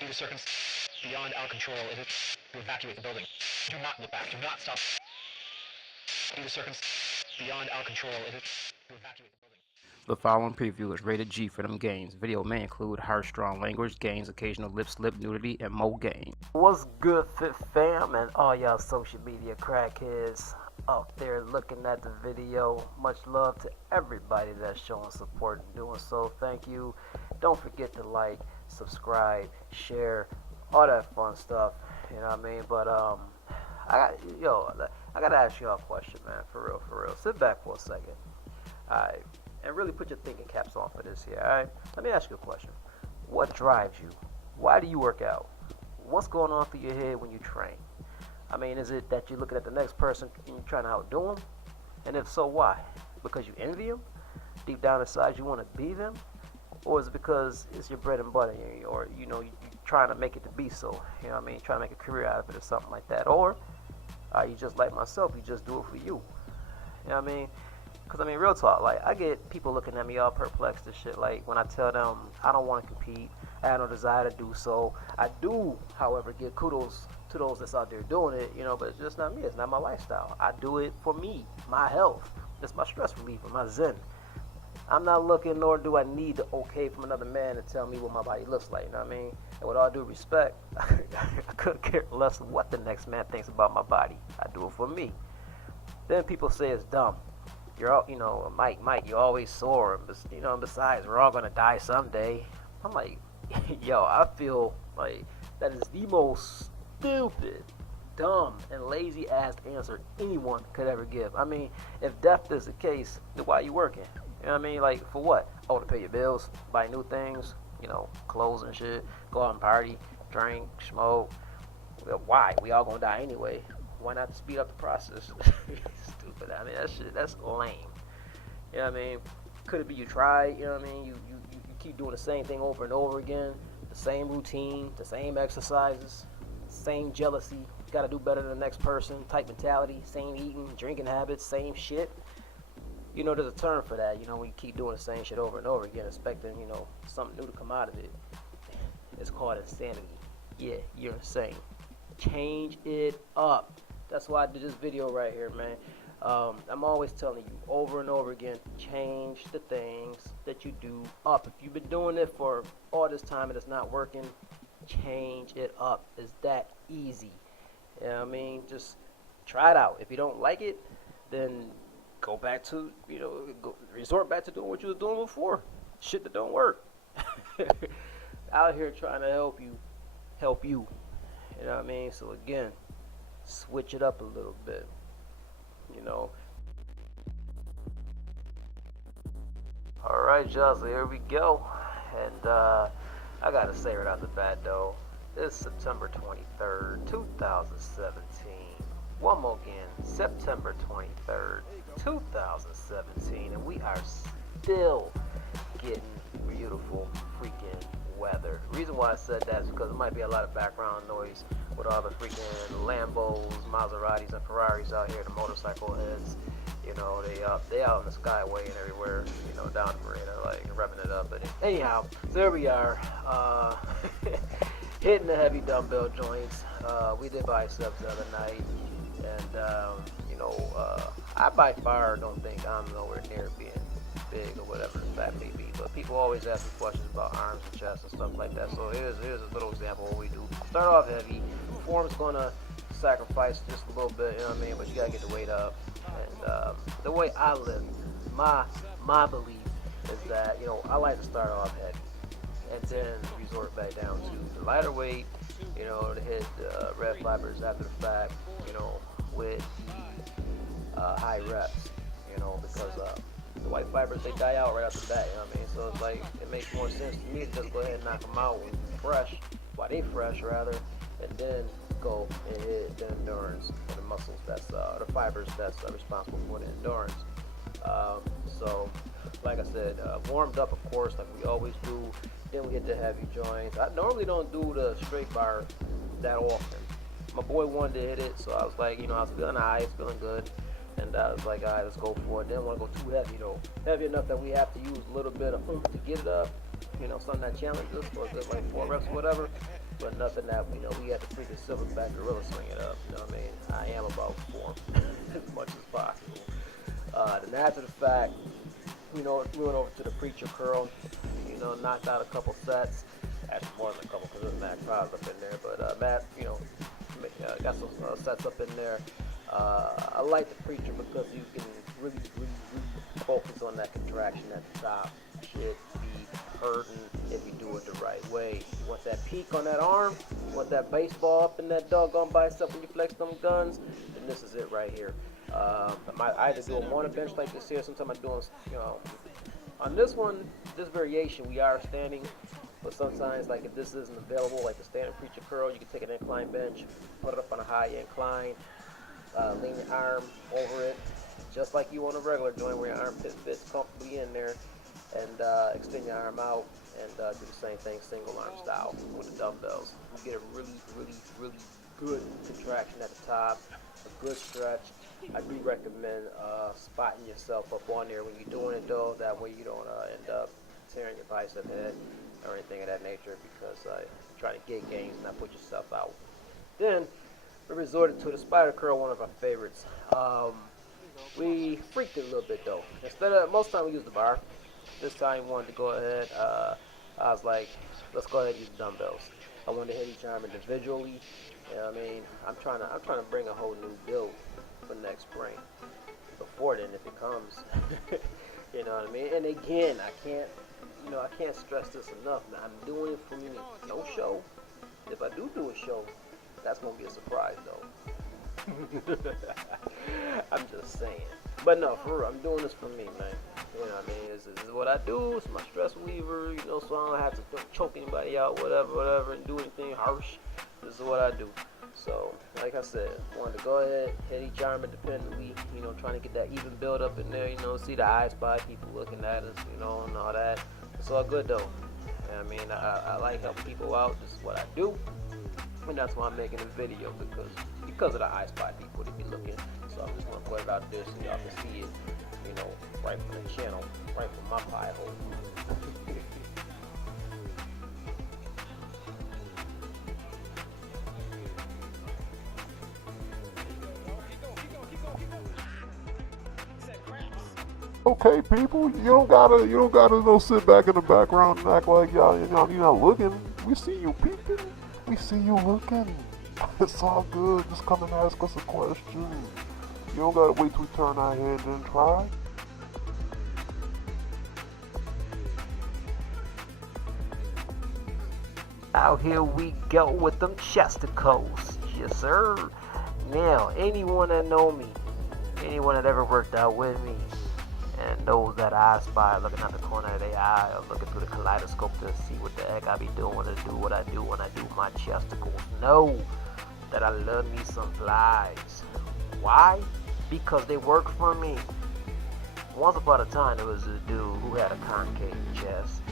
Due to circumstances beyond our control, it is to evacuate the building. Do not look back. Do not stop. Due to circumstances beyond our control, it is to evacuate the building. The following preview is rated G for them gains. Video may include harsh, strong language, gains, occasional lip slip, nudity, and more gains. What's good, Fit Fam, and all y'all social media crackheads out there looking at the video? Much love to everybody that's showing support and doing so. Thank you. Don't forget to like, subscribe, share, all that fun stuff. You know what I mean? But I gotta ask y'all a question, man. For real. Sit back for a second. Alright. And really put your thinking caps on for this here, alright? Let me ask you a question. What drives you? Why do you work out? What's going on through your head when you train? I mean, is it that you're looking at the next person and you're trying to outdo them? And if so, why? Because you envy them? Deep down inside you want to be them? Or is it because it's your bread and butter, or you're trying to make it to be so? You know what I mean? Trying to make a career out of it or something like that? Or are you just like myself? You just do it for you? You know what I mean? Because, I mean, real talk, like, I get people looking at me all perplexed and shit, like, when I tell them I don't want to compete, I have no desire to do so. I do, however, give kudos to those that's out there doing it, but it's just not me. It's not my lifestyle. I do it for me, my health. It's my stress reliever, my zen. I'm not looking, nor do I need the okay from another man to tell me what my body looks like, you know what I mean? And with all due respect, I couldn't care less what the next man thinks about my body. I do it for me. Then people say it's dumb. You're all, Mike, you're always sore. Besides, we're all gonna die someday. I'm like, yo, I feel like that is the most stupid, dumb, and lazy ass answer anyone could ever give. I mean, if death is the case, then why are you working? You know what I mean? Like, for what? Oh, to pay your bills, buy new things, clothes and shit, go out and party, drink, smoke. Well, why? We all gonna die anyway. Why not speed up the process? Stupid. I mean, that's lame. You know what I mean? Could it be you try? You know what I mean? You keep doing the same thing over and over again, the same routine, the same exercises, same jealousy. Got to do better than the next person type mentality, same eating, drinking habits, same shit. There's a term for that. When you keep doing the same shit over and over again, expecting something new to come out of it. It's called insanity. Yeah, you're insane. Change it up. That's why I did this video right here, man. I'm always telling you over and over again, change the things that you do up. If you've been doing it for all this time and it's not working, change it up. It's that easy. You know what I mean? Just try it out. If you don't like it, then go back to, resort back to doing what you were doing before. Shit that don't work. Out here trying to help you. You know what I mean? So again, switch it up a little bit. Alright, y'all, so here we go. And I gotta say right out the bat though, it's September 23rd, 2017. One more again, September 23rd, 2017, and we are still getting beautiful freaking weather. The reason why I said that is because there might be a lot of background noise with all the freaking Lambos, Maseratis, and Ferraris out here, the motorcycle heads. They out in the Skyway and everywhere, down in Marina, like revving it up. But anyhow, so there we are, hitting the heavy dumbbell joints. We did biceps the other night, and I by far don't think I'm nowhere near being big or whatever that may be, but people always ask me questions about arms and chest and stuff like that. So here's a little example of what we do. Start off heavy. Form's gonna sacrifice just a little bit, you know what I mean, but you gotta get the weight up. And the way I live, my belief is that I like to start off heavy and then resort back down to the lighter weight, to hit red fibers after the fact, with the high reps, because the white fibers, they die out right off the bat, you know what I mean? So it's like, it makes more sense to me to just go ahead and knock them out when while they fresh rather, and then go and hit the endurance and the muscles the fibers that's responsible for the endurance. So like I said, warmed up of course like we always do, then we hit the heavy joints. I normally don't do the straight bar that often. My boy wanted to hit it, so I was like, I was feeling high, it's feeling good. And I was like, all right, let's go for it. Didn't want to go too heavy, though. Heavy enough that we have to use a little bit of oomph to get it up. Something that challenges us for a good, like 4 reps or whatever. but nothing that, we got the freaking silverback gorilla swing it up. You know what I mean? I am about form as much as possible. Then after the fact, we went over to the preacher curl. Knocked out a couple sets. Actually, more than a couple because there's Matt Crowds up in there. But Matt, got some sets up in there. I like the preacher because you can really, really, really focus on that contraction at the top. Should be hurting if you do it the right way. You want that peak on that arm, you want that baseball up in that doggone bicep when you flex them guns, and this is it right here. I either do them on a bench like this here, sometimes I'm doing, on this one, this variation, we are standing, but sometimes, like if this isn't available, like the standard preacher curl, you can take an incline bench, put it up on a high incline, lean your arm over it, just like you on a regular joint where your armpit fits comfortably in there, and extend your arm out, and do the same thing single arm style with the dumbbells. You get a really, really, really good contraction at the top, a good stretch. I do recommend spotting yourself up on there when you're doing it though, that way you don't end up tearing your bicep head or anything of that nature, because you're trying to get gains and not put yourself out. Then we resorted to the spider curl, one of our favorites. We freaked it a little bit though. Instead of, most time we use the bar. This time we wanted to go ahead, I was like, let's go ahead and use dumbbells. I wanted to hit each arm individually. You know what I mean? I'm trying to bring a whole new build for next spring. Before then, if it comes, you know what I mean? And again, I can't stress this enough. Now, I'm doing it for me, no show. If I do a show, that's gonna be a surprise though. I'm just saying. But no, for real, I'm doing this for me, man. You know what I mean? This is what I do. It's my stress reliever, so I don't have to choke anybody out, whatever, and do anything harsh. This is what I do. So, like I said, wanted to go ahead, hit each arm independently, trying to get that even build up in there, see the eye spot, people looking at us, and all that. It's all good though. You know what I mean? I like helping people out. This is what I do. And that's why I'm making this video, because of the eye spot people to be looking. So I'm just gonna put it out there so y'all can see it, right from the channel, right from my pie hole. Okay, people, you don't gotta sit back in the background and act like you're not looking. We see you peeping. We see you looking. It's all good. Just come and ask us a question. You don't gotta wait till we turn our head and try. Out here we go with them chesticles. Yes, sir. Now, anyone that know me, anyone that ever worked out with me, and knows that I spy looking at the corner of their eye or looking through the kaleidoscope to see what the heck I be doing to do what I do when I do my chesticles, know that I love me some flies. Why? Because they work for me. Once upon a time, there was a dude who had a concave chest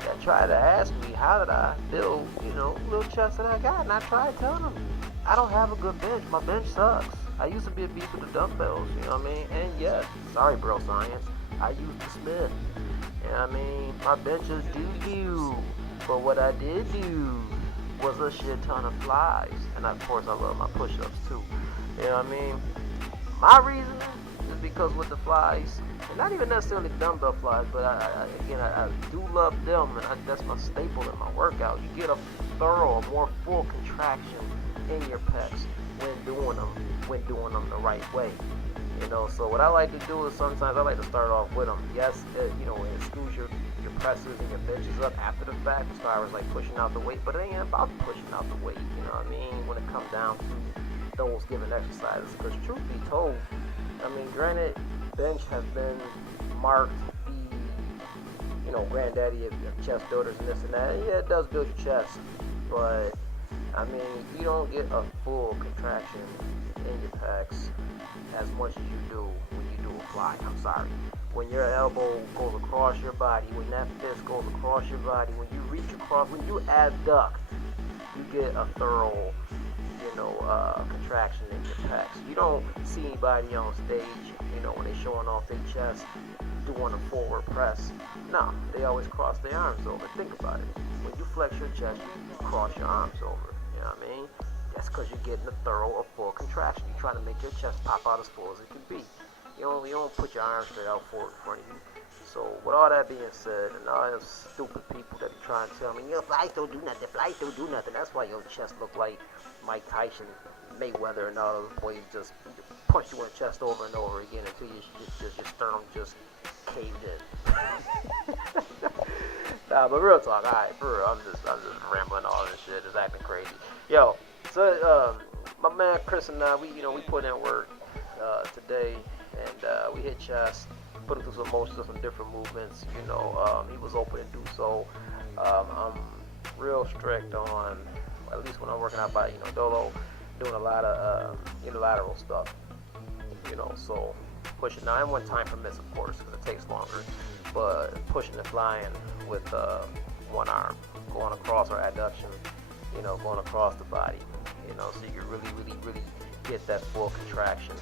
that tried to ask me how did I build, little chest that I got, and I tried telling him, I don't have a good bench. My bench sucks. I used to be a beast with the dumbbells, you know what I mean? And yes, sorry bro science, I used the Smith. You know what I mean? My benches do, but what I did do was a shit ton of flies. And of course I love my push-ups too. You know what I mean? My reason is because with the flies, and not even necessarily dumbbell flies, but I do love them, and that's my staple in my workout. You get a thorough, more full contraction in your pecs when doing them the right way. So what I like to do is sometimes I like to start off with them. Yes, it screws your presses and your benches up after the fact as far as like pushing out the weight, but it ain't about pushing out the weight, you know what I mean, when it comes down to those given exercises. Because truth be told, granted, bench has been marked the, granddaddy of chest builders and this and that. And yeah, it does build your chest, but you don't get a full contraction in your pecs as much as you do when you do a fly. I'm sorry. When your elbow goes across your body, when that fist goes across your body, when you reach across, when you abduct, you get a thorough, contraction in your pecs. You don't see anybody on stage, when they're showing off their chest, doing a forward press. No, they always cross their arms over. Think about it. When you flex your chest, you cross your arms over. You know what I mean? That's because you're getting a thorough or full contraction. You're trying to make your chest pop out as full as it can be. You don't put your arms straight out forward in front of you. So with all that being said, and all those stupid people that be trying to tell me, flies don't do nothing, flies don't do nothing. That's why your chest look like Mike Tyson, Mayweather, and all those boys just punch you in the chest over and over again until your sternum just caved in. Nah, but real talk, alright, for real, I'm just rambling all this shit, just acting crazy. Yo, so my man Chris and I, we put in work today, and we hit chest, put him through some motions, some different movements. He was open to do so. I'm real strict on, at least when I'm working out by Dolo, doing a lot of unilateral stuff. So pushing. Now, and when time permits, of course, because it takes longer. But pushing and flying with one arm, going across our adduction, going across the body, so you can really get that full contraction.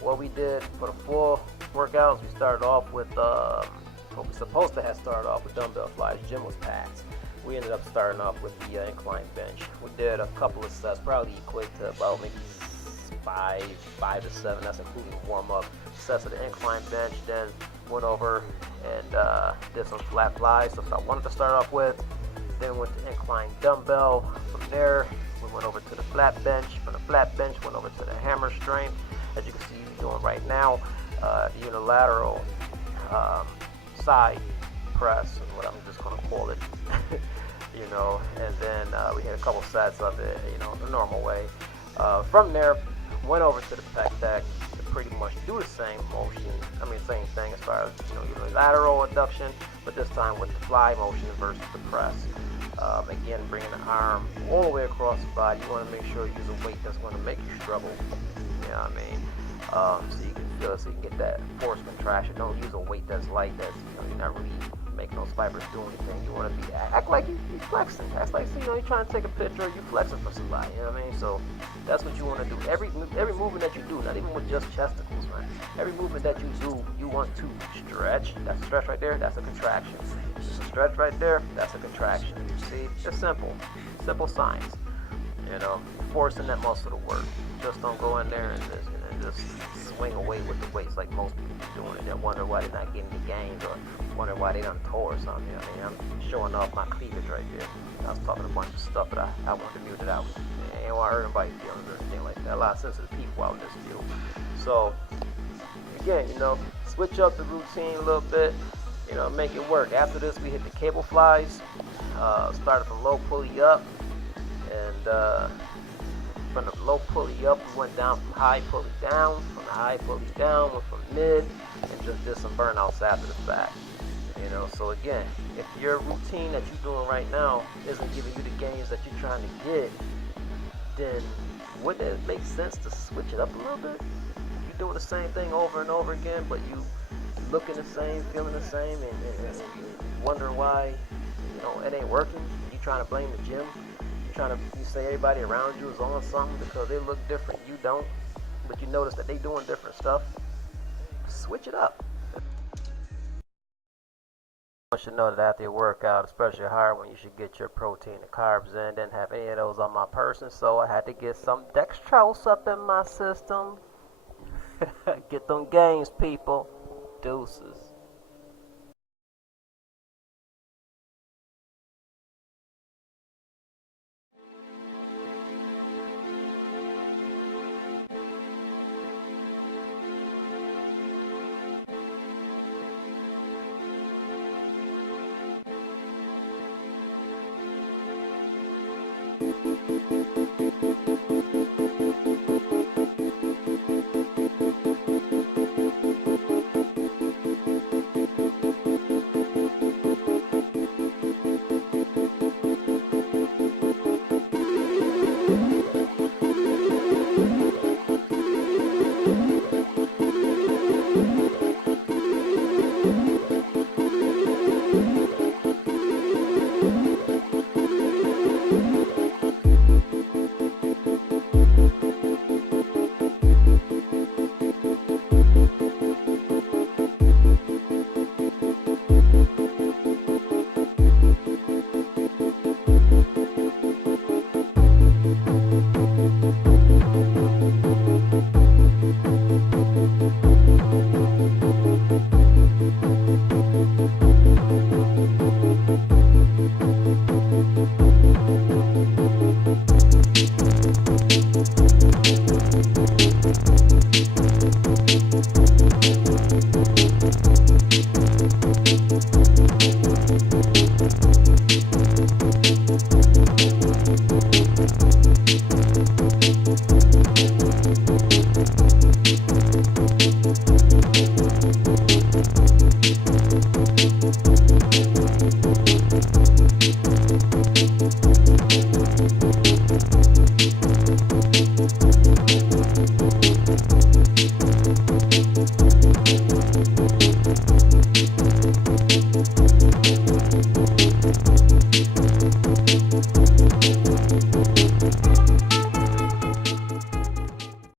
What we did for the full workouts, we started off with what we supposed to have started off with dumbbell flies. Gym was packed. We ended up starting off with the incline bench. We did a couple of sets, probably equate to about maybe 5 to 7. That's including warm up sets of the incline bench. Then went over and did some flat flies. So I wanted to start off with. Then went to incline dumbbell. From there, we went over to the flat bench. From the flat bench, went over to the hammer strength. As you can see, we're doing right now, the unilateral side press, is what I'm just going to call it. And then we had a couple sets of it, the normal way. From there, went over to the pec deck to pretty much do the same motion. Same thing as far as unilateral adduction, but this time with the fly motion versus the press. Again, bringing the arm all the way across the body. You want to make sure you use a weight that's going to make you struggle. You know what I mean? So you can feel it, so you can get that force contraction. Don't use a weight that's light, that's you're not really making those fibers do anything. You want to act like you flexing. Act like you're trying to take a picture, you flexing for somebody. You know what I mean? So that's what you want to do. Every movement that you do, not even with just chesticles, man. Every movement that you do, you want to stretch. That's a stretch right there. That's a contraction. Just a stretch right there. That's a contraction. See, it's simple science. Forcing that muscle to work. Just don't go in there and just swing away with the weights like most people are doing, and then wonder why they're not getting the gains, or wonder why they done tore or something. I'm showing off my cleavage right there. I was talking a bunch of stuff, but I wanted to mute it out. I ain't want to hurt anybody's feelings or anything like that. A lot of sensitive people out in this field. So again, switch up the routine a little bit. Make it work. After this, we hit the cable flies. Started from low pulley up, and from the low pulley up, we went down from high pulley down. From the high pulley down, went from mid, and just did some burnouts after the fact. So again, if your routine that you're doing right now isn't giving you the gains that you're trying to get, then wouldn't it make sense to switch it up a little bit? You're doing the same thing over and over again, but you looking the same, feeling the same, and wondering why it ain't working. You trying to blame the gym. You say everybody around you is on something because they look different, you don't, but you notice that they doing different stuff. Switch it up. You should know that after your workout, especially hard when you should get your protein and carbs in. Didn't have any of those on my person, so I had to get some dextrose up in my system. Get them gains, people. Deuces.